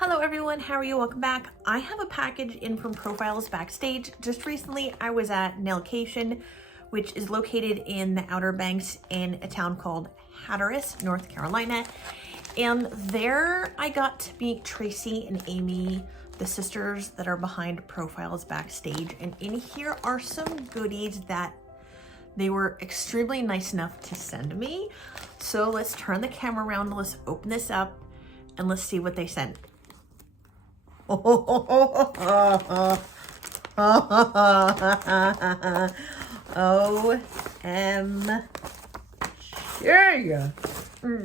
Hello everyone, how are you? Welcome back. I have a package in from Profiles Backstage. Just recently I was at Nailcation, which is located in the Outer Banks in a town called Hatteras, North Carolina. And there I got to meet Tracy and Amy, the sisters that are behind Profiles Backstage. And in here are some goodies that they were extremely nice enough to send me. So let's turn the camera around, let's open this up, and let's see what they sent. OMG.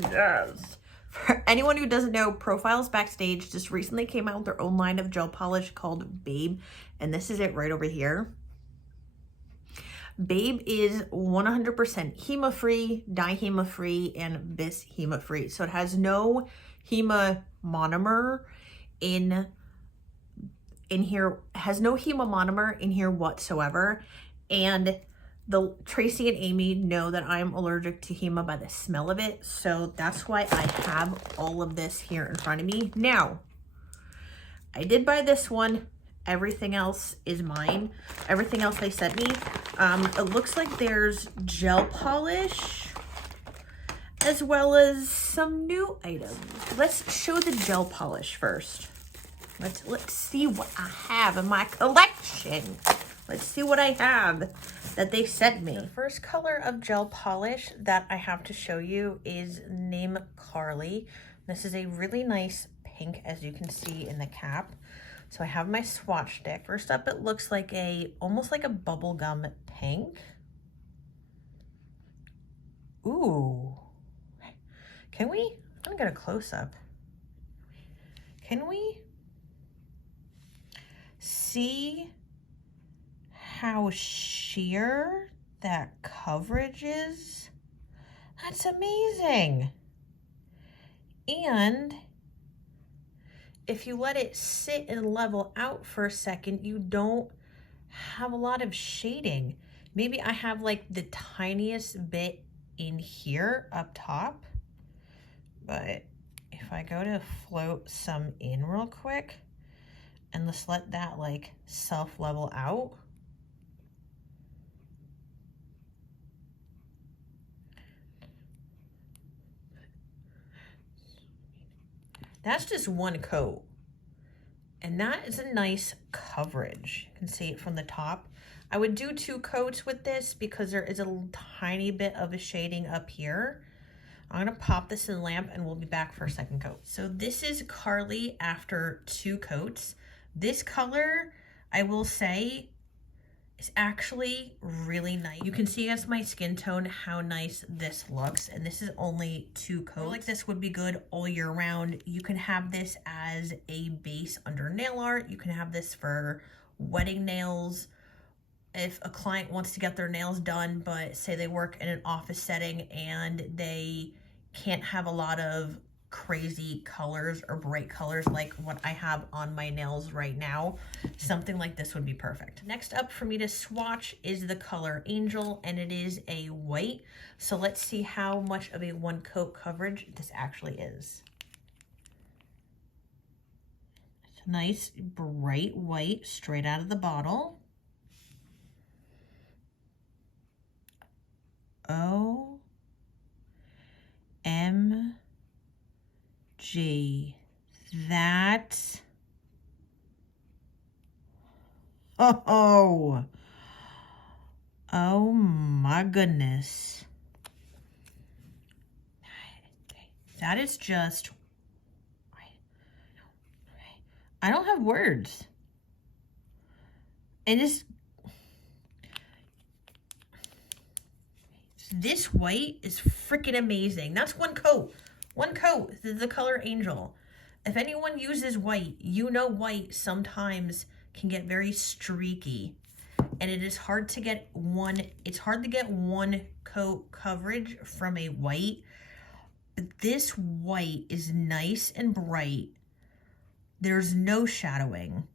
Yes. For anyone who doesn't know, Profiles Backstage just recently came out with their own line of gel polish called Babe, and this is it right over here. Babe is 100% HEMA-free, dihema-free, and bis-HEMA-free. So it has no HEMA monomer in here, has no HEMA monomer in here whatsoever. And the Tracy and Amy know that I'm allergic to HEMA by the smell of it. So that's why I have all of this here in front of me. Now, I did buy this one. Everything else is mine. Everything else they sent me. It looks like there's gel polish as well as some new items. Let's show the gel polish first. Let's see what I have in my collection. Let's see what I have that they sent me. The first color of gel polish that I have to show you is named Carli. This is a really nice pink, as you can see in the cap. So I have my swatch stick. First up, it looks like almost like a bubblegum pink. Ooh. Can we? I'm gonna get a close up. Can we see how sheer that coverage is? That's amazing. And if you let it sit and level out for a second, you don't have a lot of shading. Maybe I have like the tiniest bit in here up top, but if I go to float some in real quick and let's let that like self level out. That's just one coat. And that is a nice coverage. You can see it from the top. I would do 2 coats with this because there is a tiny bit of a shading up here. I'm gonna pop this in the lamp and we'll be back for a second coat. So this is Carli after 2 coats. This color, I will say, is actually really nice. You can see against my skin tone how nice this looks, and this is only 2 coats. Like this would be good all year round. You can have this as a base under nail art. You can have this for wedding nails. If a client wants to get their nails done, but say they work in an office setting and they can't have a lot of crazy colors or bright colors like what I have on my nails right now, something like this would be perfect. Next up for me to swatch is the color Angel, and it is a white. So let's see how much of a 1 coat coverage this actually is. It's a nice bright white straight out of the bottle. OMG. That, oh my goodness. That is just, I don't have words. And this white is freaking amazing. That's 1 coat. 1 coat. This is the color Angel. If anyone uses white, you know white sometimes can get very streaky. And it is hard to get it's hard to get 1 coat coverage from a white. But this white is nice and bright. There's no shadowing.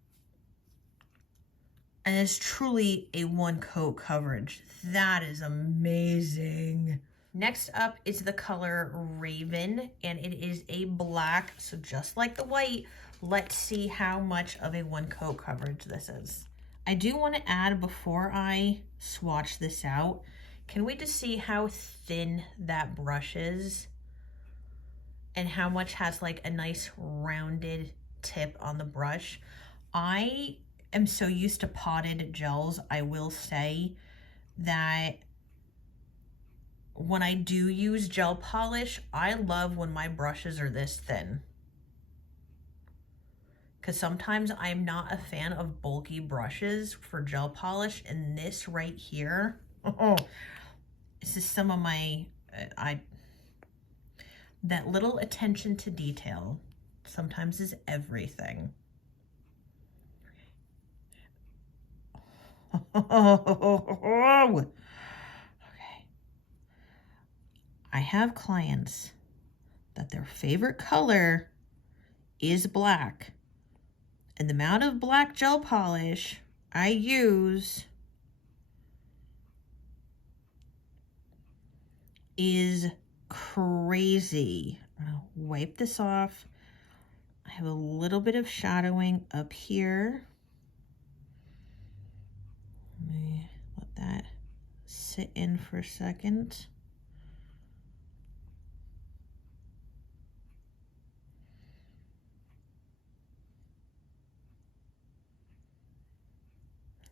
And it's truly a 1 coat coverage. That is amazing. Next up is the color Raven, and it is a black, so just like the white, let's see how much of a one coat coverage this is. I do want to add, before I swatch this out, can we just see how thin that brush is and how much has like a nice rounded tip on the brush? I am so used to potted gels, I will say that when I do use gel polish, I love when my brushes are this thin. Because sometimes I'm not a fan of bulky brushes for gel polish, and this right here, this is some of my, that little attention to detail sometimes is everything. Okay. I have clients that their favorite color is black, and the amount of black gel polish I use is crazy. I'm gonna wipe this off. I have a little bit of shadowing up here. Let me let that sit in for a second.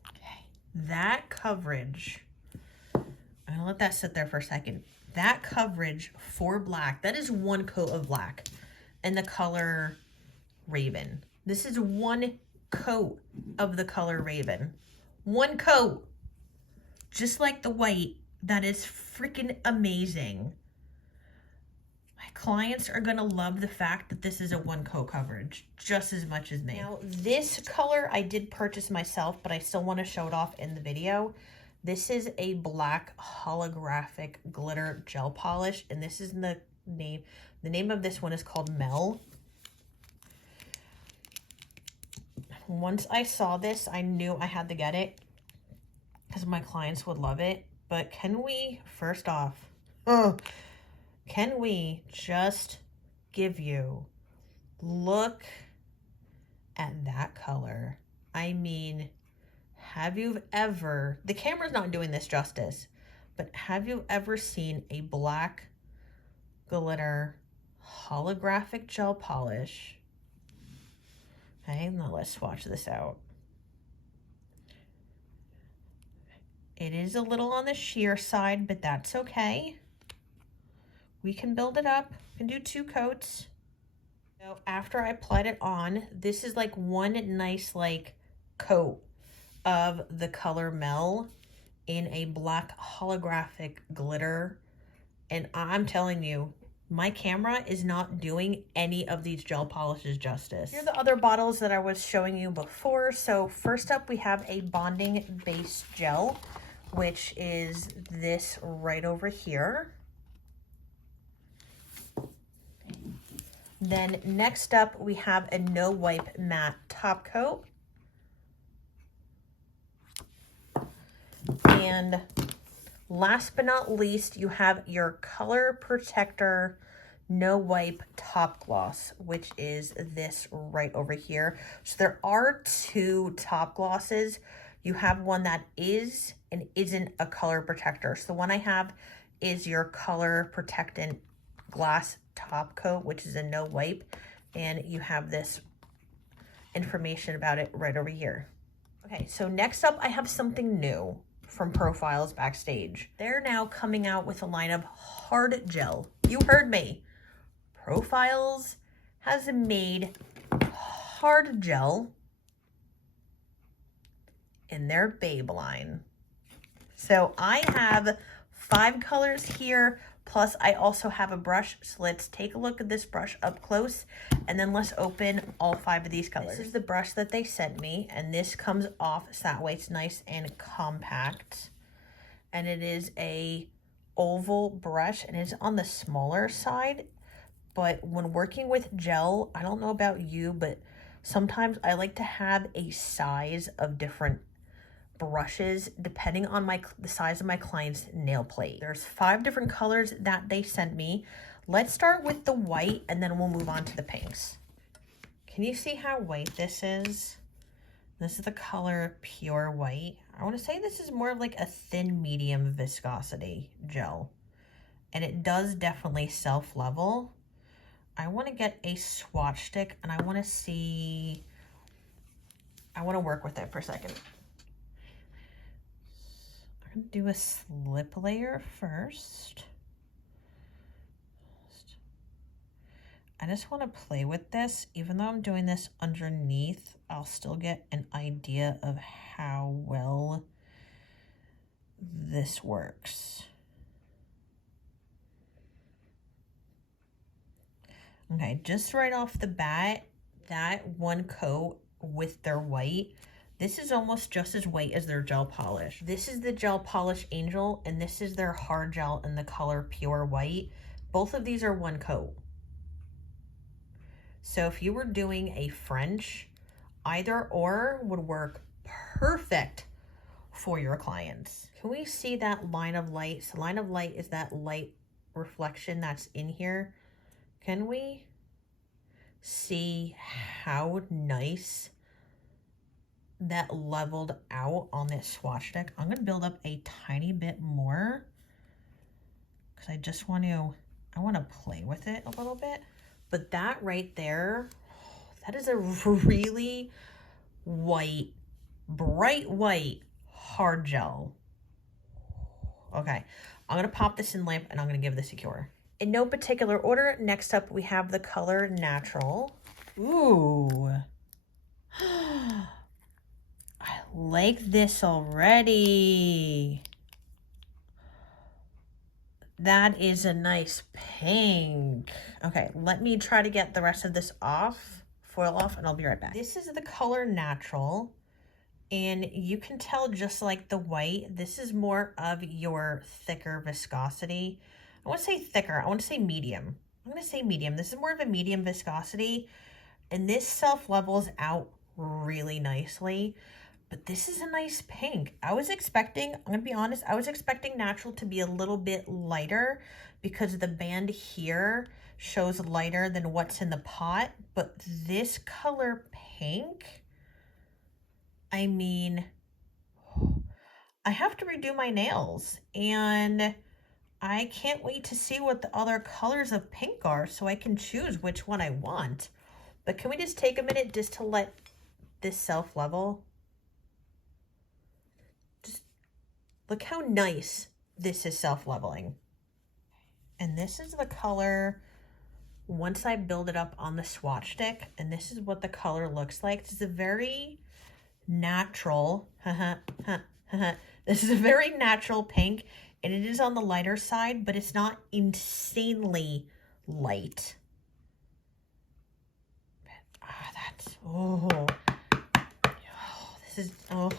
Okay, that coverage, I'm gonna let that sit there for a second. That coverage for black, that is one coat of black in the color Raven. This is one coat of the color Raven. One coat. Just like the white. That is freaking amazing. My clients are gonna love the fact that this is a one coat coverage just as much as me. Now, this color I did purchase myself, but I still want to show it off in the video. This is a black holographic glitter gel polish, and this is the name. The name of this one is called Mel. Once I saw this, I knew I had to get it because my clients would love it. But can we, first off, can we just give you, look at that color. I mean, have you ever, the camera's not doing this justice, but have you ever seen a black glitter holographic gel polish? Okay, now let's swatch this out. It is a little on the sheer side, but that's okay. We can build it up. We can do 2 coats. So after I applied it on, this is like one nice like coat of the color Mel in a black holographic glitter. And I'm telling you, my camera is not doing any of these gel polishes justice. Here are the other bottles that I was showing you before. So first up, we have a bonding base gel, which is this right over here. Then next up, we have a no wipe matte top coat. And last but not least, you have your Color Protector No Wipe Top Gloss, which is this right over here. So there are 2 top glosses. You have one that is and isn't a color protector. So the one I have is your Color Protectant Glass Top Coat, which is a no wipe. And you have this information about it right over here. Okay, so next up, I have something new from Profiles Backstage. They're now coming out with a line of hard gel. You heard me. Profiles has made hard gel in their Babe line. So I have 5 colors here, plus I also have a brush. So let's take a look at this brush up close, and then let's open all 5 of these colors. This is the brush that they sent me, and this comes off so that way it's nice and compact. And it is a oval brush, and it's on the smaller side. But when working with gel, I don't know about you, but sometimes I like to have a size of different brushes depending on the size of my client's nail plate. There's 5 different colors that they sent me. Let's start with the white, and then we'll move on to the pinks. Can you see how white this is? This is the color Pure White. I want to say this is more of like a thin medium viscosity gel. And it does definitely self-level. I want to get a swatch stick and I want to see, I want to work with it for a second. I'm going to do a slip layer first. I just want to play with this. Even though I'm doing this underneath, I'll still get an idea of how well this works. Okay, just right off the bat, that one coat with their white, this is almost just as white as their gel polish. This is the gel polish Angel, and this is their hard gel in the color Pure White. Both of these are one coat. So if you were doing a French, either or would work perfect for your clients. Can we see that line of light? So line of light is that light reflection that's in here. Can we see how nice that leveled out on this swatch stick? I'm going to build up a tiny bit more because I just want to, I want to play with it a little bit. But that right there, that is a really white, bright white, hard gel. Okay, I'm going to pop this in lamp and I'm going to give this a cure. In no particular order, next up we have the color Natural. Ooh. I like this already. That is a nice pink. Okay, let me try to get the rest of this off, foil off, and I'll be right back. This is the color Natural, and you can tell just like the white, this is more of your thicker viscosity. I want to say thicker, I want to say medium. I'm going to say medium. This is more of a medium viscosity, and this self-levels out really nicely. But this is a nice pink. I was expecting, I'm going to be honest, I was expecting Natural to be a little bit lighter because the band here shows lighter than what's in the pot. But this color pink, I mean, I have to redo my nails and I can't wait to see what the other colors of pink are so I can choose which one I want. But can we just take a minute just to let this self-level? Look how nice this is self-leveling. And this is the color, once I build it up on the swatch stick, and this is what the color looks like. This is a very natural, this is a very natural pink, and it is on the lighter side, but it's not insanely light. This is, I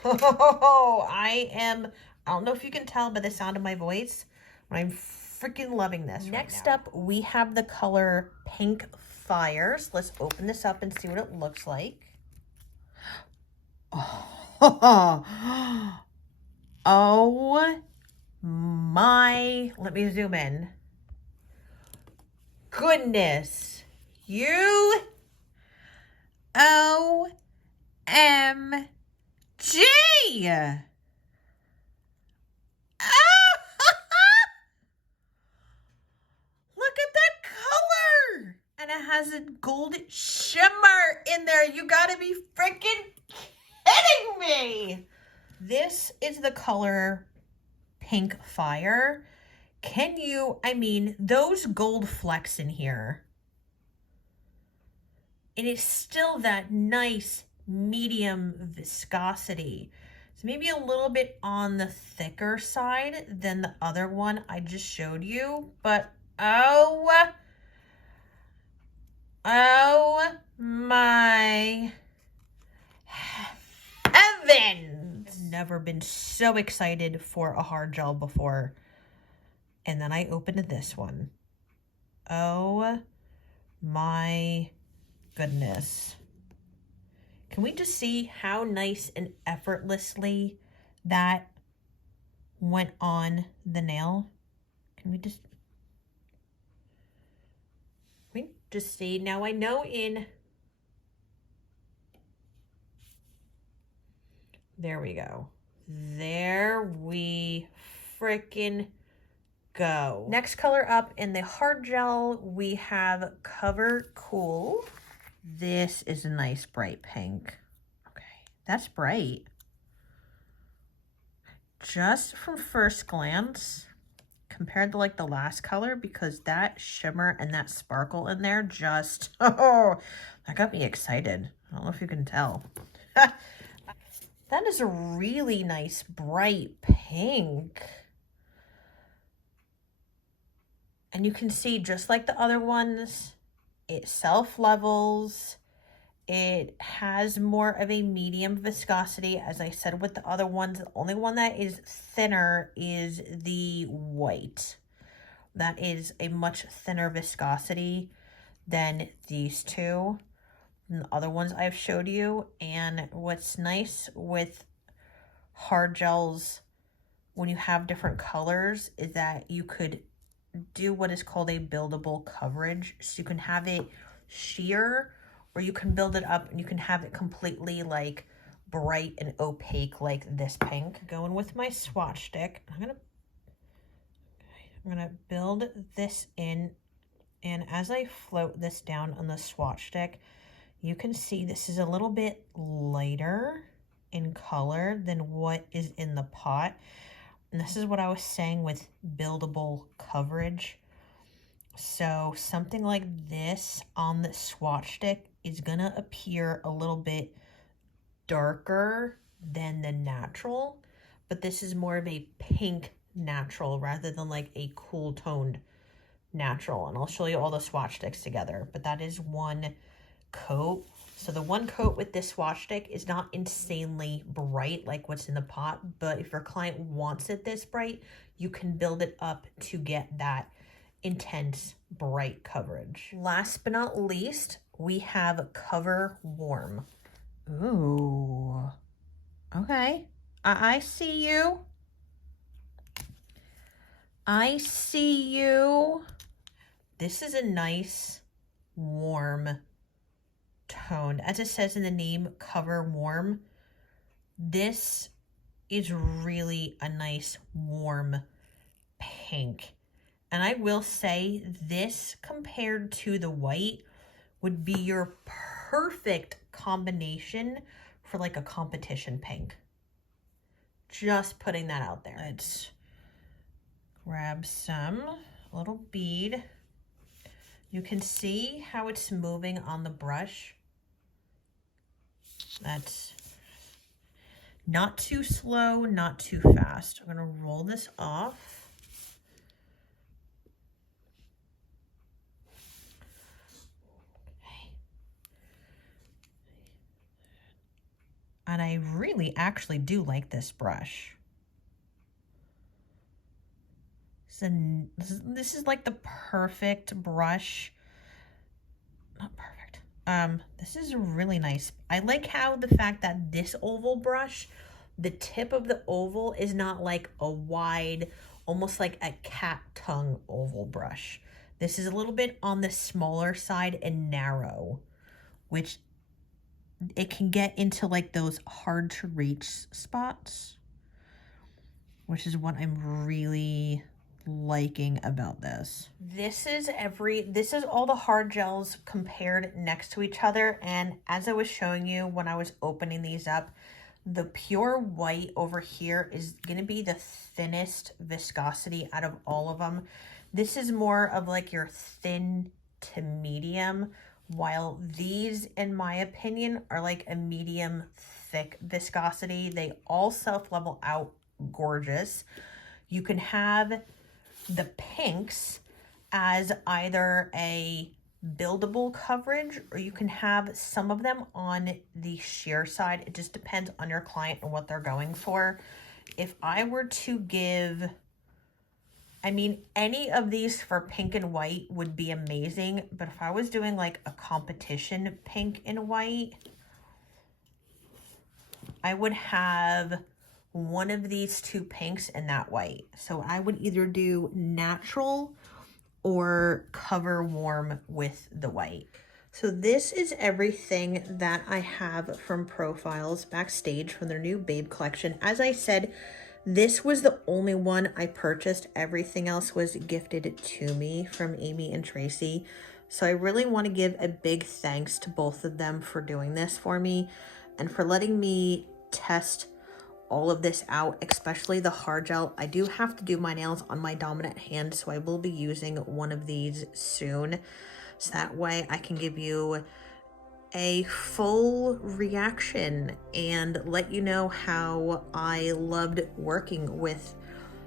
don't know if you can tell by the sound of my voice, but I'm freaking loving this. Next up, we have the color Pink Fire. So let's open this up and see what it looks like. Oh my, let me zoom in. Goodness, OMG. Look at that color. And it has a gold shimmer in there. You gotta be freaking kidding me. This is the color Pink Fire. Can you, I mean, those gold flecks in here. And it's still that nice medium viscosity. It's maybe a little bit on the thicker side than the other one I just showed you, but oh my heavens. Never been so excited for a hard gel before. And then I opened this one. Oh my goodness. Can we just see how nice and effortlessly that went on the nail? Can we just see? Now I know in There we go. There we frickin' go. Next color up in the hard gel, we have Cover Cool. This is a nice bright pink. Okay, that's bright. Just from first glance, compared to like the last color, because that shimmer and that sparkle in there just, oh, that got me excited. I don't know if you can tell. That is a really nice bright pink. And you can see, just like the other ones, it self-levels. It has more of a medium viscosity. As I said with the other ones, the only one that is thinner is the white. That is a much thinner viscosity than these two, and the other ones I've showed you. And what's nice with hard gels when you have different colors is that you could do what is called a buildable coverage. So you can have it sheer, or you can build it up and you can have it completely like bright and opaque like this pink. Going with my swatch stick, I'm gonna build this in, and as I float this down on the swatch stick, you can see this is a little bit lighter in color than what is in the pot. And this is what I was saying with buildable coverage. So something like this on the swatch stick is gonna appear a little bit darker than the natural, but this is more of a pink natural rather than like a cool toned natural. And I'll show you all the swatch sticks together, but that is one coat. So the one coat with this swatch stick is not insanely bright like what's in the pot, but if your client wants it this bright, you can build it up to get that intense bright coverage. Last but not least, we have Cover Warm. Ooh, okay. I see you. I see you. This is a nice warm tone. As it says in the name, Cover Warm, this is really a nice warm pink. And I will say this, compared to the white, would be your perfect combination for like a competition pink. Just putting that out there. Let's grab some little bead. You can see how it's moving on the brush. That's not too slow, not too fast. I'm going to roll this off. Okay. And I really actually do like this brush. So this is like the perfect brush. Not perfect. This is really nice. I like how the fact that this oval brush, the tip of the oval is not like a wide, almost like a cat tongue oval brush. This is a little bit on the smaller side and narrow, which it can get into like those hard to reach spots, which is what I'm really liking about this. This is all the hard gels compared next to each other, and as I was showing you when I was opening these up, the pure white over here is going to be the thinnest viscosity out of all of them. This is more of like your thin to medium, while these, in my opinion, are like a medium thick viscosity. They all self-level out gorgeous. You can have the pinks as either a buildable coverage, or you can have some of them on the sheer side. It just depends on your client and what they're going for. If I were to give, I mean, any of these for pink and white would be amazing, but if I was doing like a competition pink and white, I would have one of these two pinks and that white. So I would either do natural or Cover Warm with the white. So this is everything that I have from Profiles Backstage from their new Babe collection. As I said, this was the only one I purchased. Everything else was gifted to me from Amy and Tracy. So I really want to give a big thanks to both of them for doing this for me and for letting me test all of this out, especially the hard gel. I do have to do my nails on my dominant hand, so I will be using one of these soon. So that way I can give you a full reaction and let you know how I loved working with,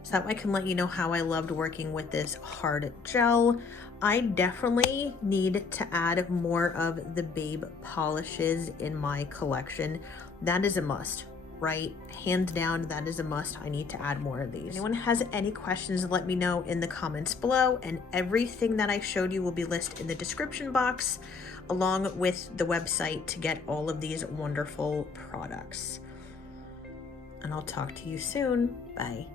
so that way I can let you know how I loved working with this hard gel. I definitely need to add more of the Babe polishes in my collection. That is a must, right? Hands down, that is a must. I need to add more of these. If anyone has any questions, let me know in the comments below, and everything that I showed you will be listed in the description box, along with the website to get all of these wonderful products. And I'll talk to you soon. Bye.